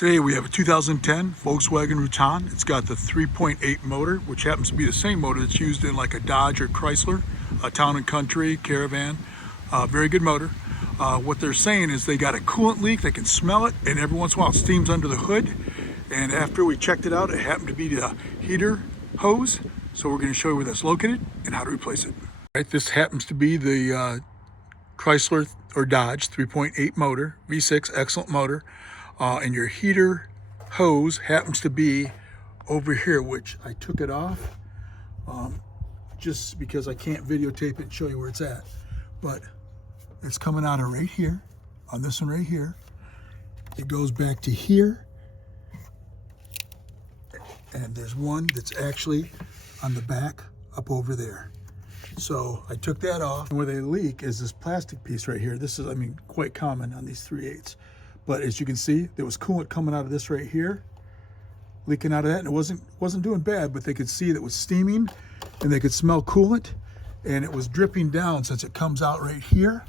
Today we have a 2010 Volkswagen Routan. It's got the 3.8 motor, which happens to be the same motor that's used in like a Dodge or Chrysler, a Town Country, Caravan. Very good motor. What they're saying is they got a coolant leak, they can smell it, and every once in a while it steams under the hood. And after we checked it out, it happened to be the heater hose. So we're going to show you where that's located and how to replace it. Right, this happens to be the Chrysler or Dodge 3.8 motor, V6, excellent motor. And your heater hose happens to be over here, which I took it off just because I can't videotape it and show you where it's at. But it's coming out of right here, on this one right here. It goes back to here. And there's one that's actually on the back up over there. So I took that off. And where they leak is this plastic piece right here. This is, I mean, quite common on these 3/8. But as you can see, there was coolant coming out of this right here, leaking out of that, and it wasn't doing bad, but they could see that it was steaming, and they could smell coolant, and it was dripping down. Since it comes out right here,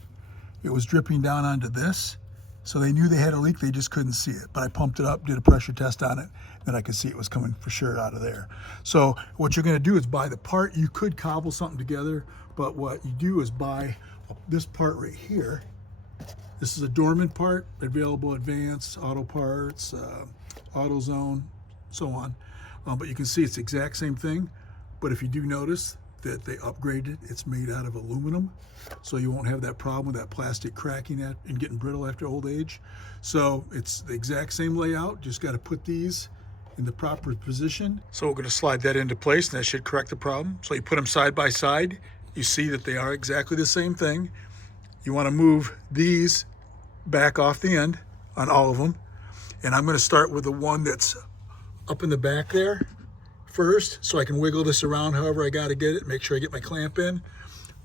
it was dripping down onto this. So they knew they had a leak, they just couldn't see it. But I pumped it up, did a pressure test on it, and I could see it was coming for sure out of there. So what you're gonna do is buy the part. You could cobble something together, but what you do is buy this part right here. This is a dormant part, available Advance, Auto Parts, AutoZone, so on. But you can see it's the exact same thing. But if you do notice that they upgraded, it's made out of aluminum. So you won't have that problem with that plastic cracking and getting brittle after old age. So it's the exact same layout, just got to put these in the proper position. So we're going to slide that into place, and that should correct the problem. So you put them side by side. You see that they are exactly the same thing. You want to move these back off the end on all of them, and I'm going to start with the one that's up in the back there first, so I can wiggle this around however I got to get it, make sure I get my clamp in.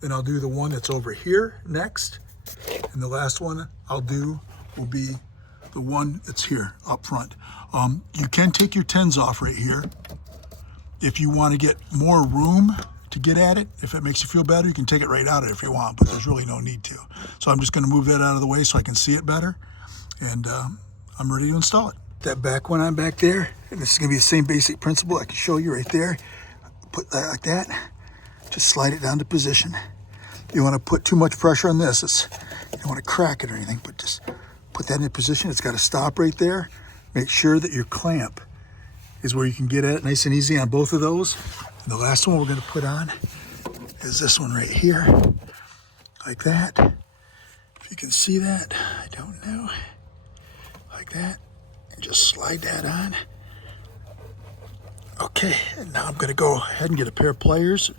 Then I'll do the one that's over here next, and the last one I'll do will be the one that's here up front. You can take your 10s off right here if you want to get more room to get at it. If it makes you feel better, you can take it right out of it if you want, but there's really no need to. So I'm just going to move that out of the way so I can see it better, and I'm ready to install it. That back one on back there, and this is going to be the same basic principle I can show you right there. Put that like that, just slide it down to position. You want to put too much pressure on this. You don't want to crack it or anything, but just put that in position. It's got to stop right there. Make sure that your clamp is where you can get at it nice and easy on both of those. And the last one we're going to put on is this one right here, like that. If you can see that, I don't know, like that, and just slide that on. Okay, and now I'm going to go ahead and get a pair of pliers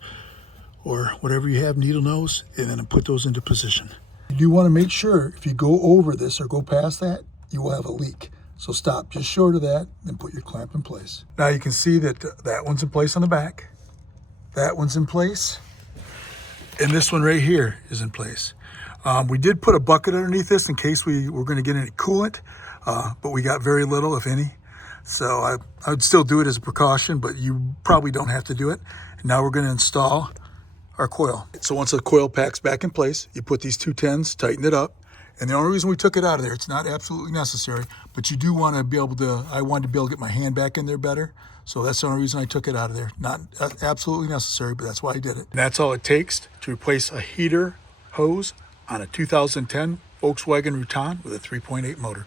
or whatever you have, needle nose, and then put those into position. You do want to make sure if you go over this or go past that, you will have a leak. So stop just short of that, then put your clamp in place. Now you can see that that one's in place on the back. That one's in place, and this one right here is in place. We did put a bucket underneath this in case we were going to get any coolant, but we got very little, if any. So I would still do it as a precaution, but you probably don't have to do it. And now we're going to install our coil. So once the coil pack's back in place, you put these two 10s, tighten it up. And the only reason we took it out of there, it's not absolutely necessary, but you do want to be able to, I wanted to be able to get my hand back in there better. So that's the only reason I took it out of there. Not absolutely necessary, but that's why I did it. And that's all it takes to replace a heater hose on a 2010 Volkswagen Routan with a 3.8 motor.